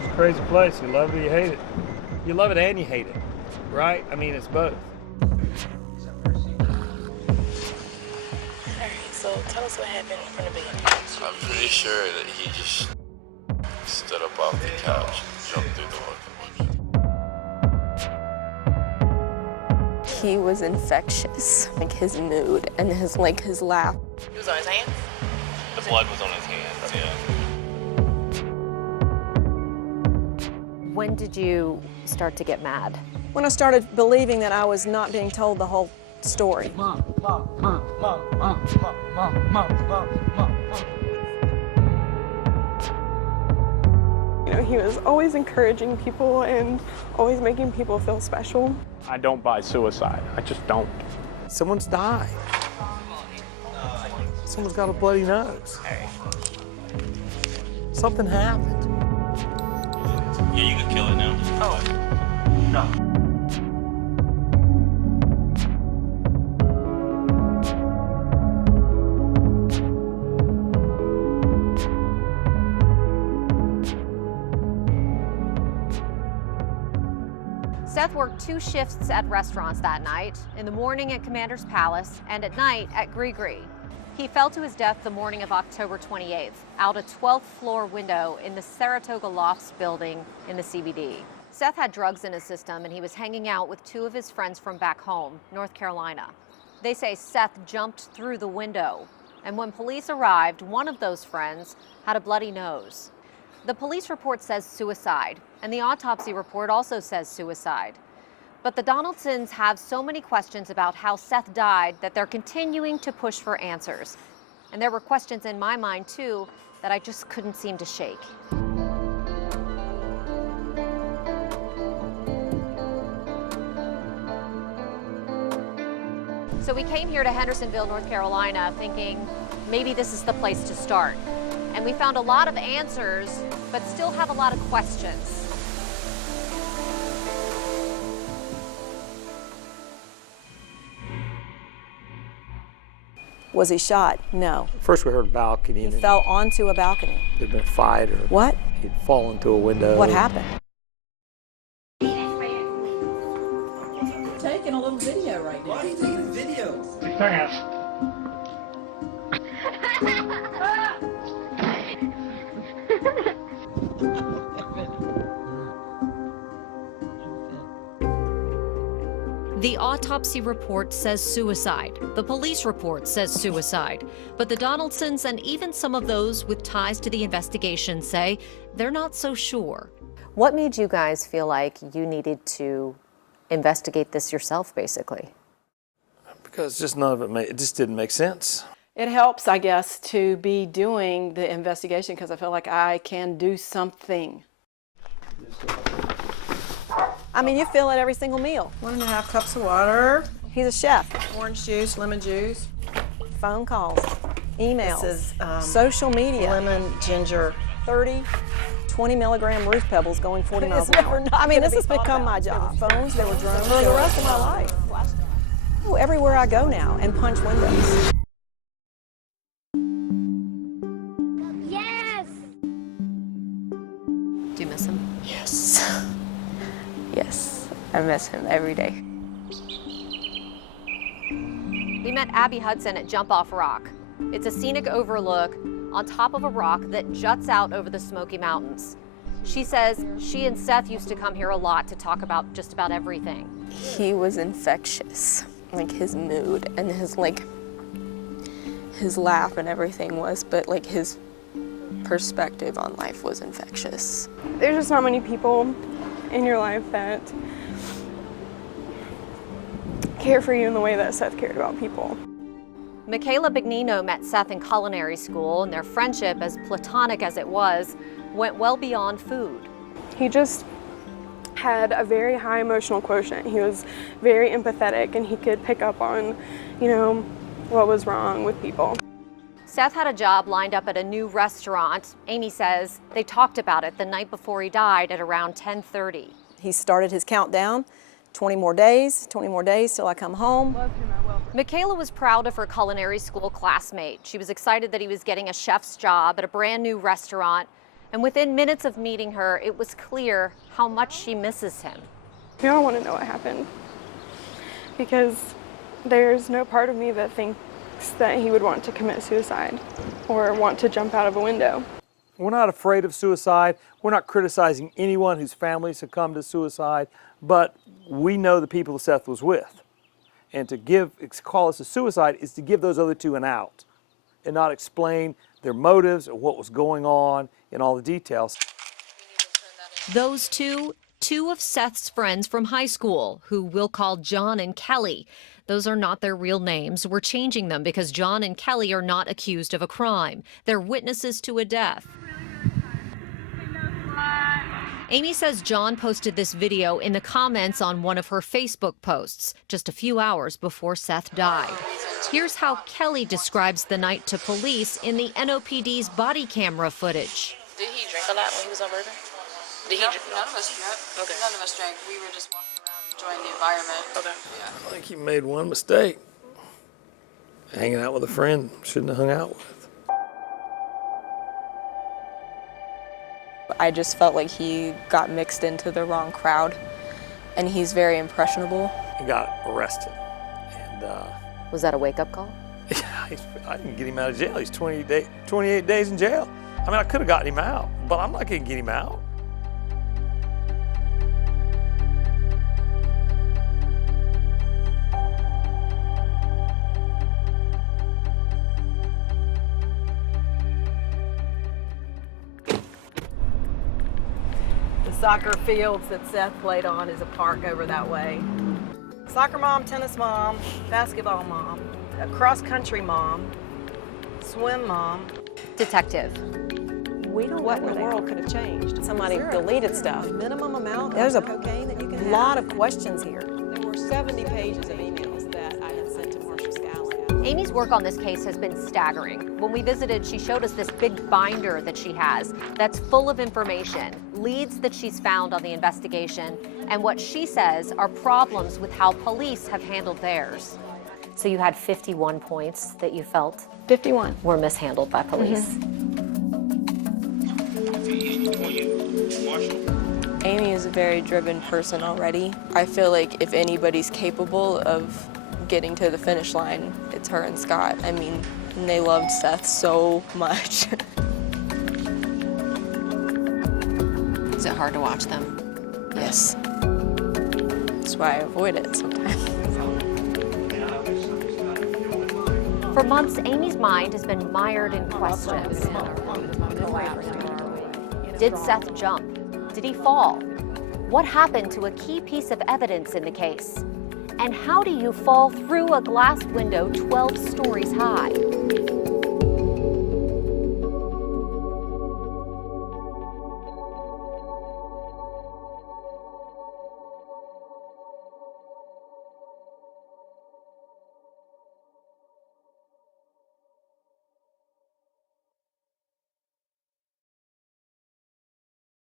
world's a crazy place. You love it or you hate it. You love it and you hate it, right? I mean, it's both. So tell us what happened from the beginning. I'm pretty sure that he just stood up off the couch and jumped through the window. He was infectious, like his mood and his laugh. He was on his hands? The blood was on his hands, yeah. When did you start to get mad? When I started believing that I was not being told the whole story. Mom. You know, he was always encouraging people and always making people feel special. I don't buy suicide. I just don't. Someone's died. Someone's got a bloody nose. Something happened. Yeah, you could kill it now. Oh. No. Seth worked 2 shifts at restaurants that night, in the morning at Commander's Palace and at night at Gree. He fell to his death the morning of October 28th, out a 12th floor window in the Saratoga Lofts building in the CBD. Seth had drugs in his system and he was hanging out with 2 of his friends from back home, North Carolina. They say Seth jumped through the window, and when police arrived, one of those friends had a bloody nose. The police report says suicide, and the autopsy report also says suicide. But the Donaldsons have so many questions about how Seth died that they're continuing to push for answers. And there were questions in my mind, too, that I just couldn't seem to shake. So we came here to Hendersonville, North Carolina, thinking maybe this is the place to start. And we found a lot of answers, but still have a lot of questions. Was he shot? No. First we heard a balcony. He fell onto a balcony. There'd been a fight or What? he'd fallen through a window. What happened? Taking a little video right now. Why are you taking video? The autopsy report says suicide. The police report says suicide. But the Donaldsons and even some of those with ties to the investigation say they're not so sure. What made you guys feel like you needed to investigate this yourself, basically? Because just none of it just didn't make sense. It helps, I guess, to be doing the investigation because I feel like I can do something. I mean, you feel it every single meal. 1.5 cups of water, He's a chef. orange juice, lemon juice. Phone calls, emails, This is social media. lemon, ginger. 30, 20 milligram roof pebbles going 40 miles It's an hour. never not I mean, gonna this be has become thought my about. job. Phones, there were drones for the rest of my life. Oh, everywhere I go now and punch windows. Yes! Do you miss him? Yes. Yes, I miss him every day. We met Abby Hudson at Jump Off Rock. It's a scenic overlook on top of a rock that juts out over the Smoky Mountains. She says she and Seth used to come here a lot to talk about just about everything. He was infectious, like his mood and his laugh and everything was, but like his perspective on life was infectious. There's just not many people in your life that care for you in the way that Seth cared about people. Michaela Bignino met Seth in culinary school, and their friendship, as platonic as it was, went well beyond food. He just had a very high emotional quotient. He was very empathetic and he could pick up on, you know, what was wrong with people. Seth had a job lined up at a new restaurant. Amy says they talked about it the night before he died at around 10:30. He started his countdown, 20 more days till I come home. Michaela was proud of her culinary school classmate. She was excited that he was getting a chef's job at a brand new restaurant, And within minutes of meeting her, it was clear how much she misses him. We all want to know what happened, because there's no part of me that thinks that he would want to commit suicide or want to jump out of a window. We're not afraid of suicide. We're not criticizing anyone whose family succumbed to suicide, but we know the people that Seth was with. And to call this a suicide is to give those other two an out and not explain their motives or what was going on in all the details. Those two of Seth's friends from high school, who we'll call John and Kelly. Those are not their real names. We're changing them because John and Kelly are not accused of a crime. They're witnesses to a death. Amy says John posted this video in the comments on one of her Facebook posts just a few hours before Seth died. Here's how Kelly describes the night to police in the NOPD's body camera footage. Did he drink a lot when he was on Bourbon? Did he drink? None of us drank. Okay. None of us drank. We were just walking around enjoying the environment. Okay. I think he made one mistake. Hanging out with a friend shouldn't have hung out with. I just felt like he got mixed into the wrong crowd, and he's very impressionable. He got arrested, and Was that a wake-up call? I didn't get him out of jail. He's 28 days in jail. I mean, I could have gotten him out, but I'm not going to get him out. The soccer fields that Seth played on is a park over that way. Soccer mom, tennis mom, basketball mom, a cross-country mom, swim mom. Detective. We don't know what in the world could have changed. Somebody deleted stuff. Minimum amount There's of a cocaine that you can have. lot of questions here. There were 70 pages of emails that I had sent to Marcia Scallon. Amy's work on this case has been staggering. When we visited, she showed us this big binder that she has that's full of information, leads that she's found on the investigation, and what she says are problems with how police have handled theirs. So you had 51 points that you felt 51. were mishandled by police. Amy is a very driven person already. I feel like if anybody's capable of getting to the finish line, it's her and Scott. I mean, they loved Seth so much. Is it hard to watch them? Yes. That's why I avoid it sometimes. For months, Amy's mind has been mired in questions. Did Seth jump? Did he fall? What happened to a key piece of evidence in the case? And how do you fall through a glass window 12 stories high?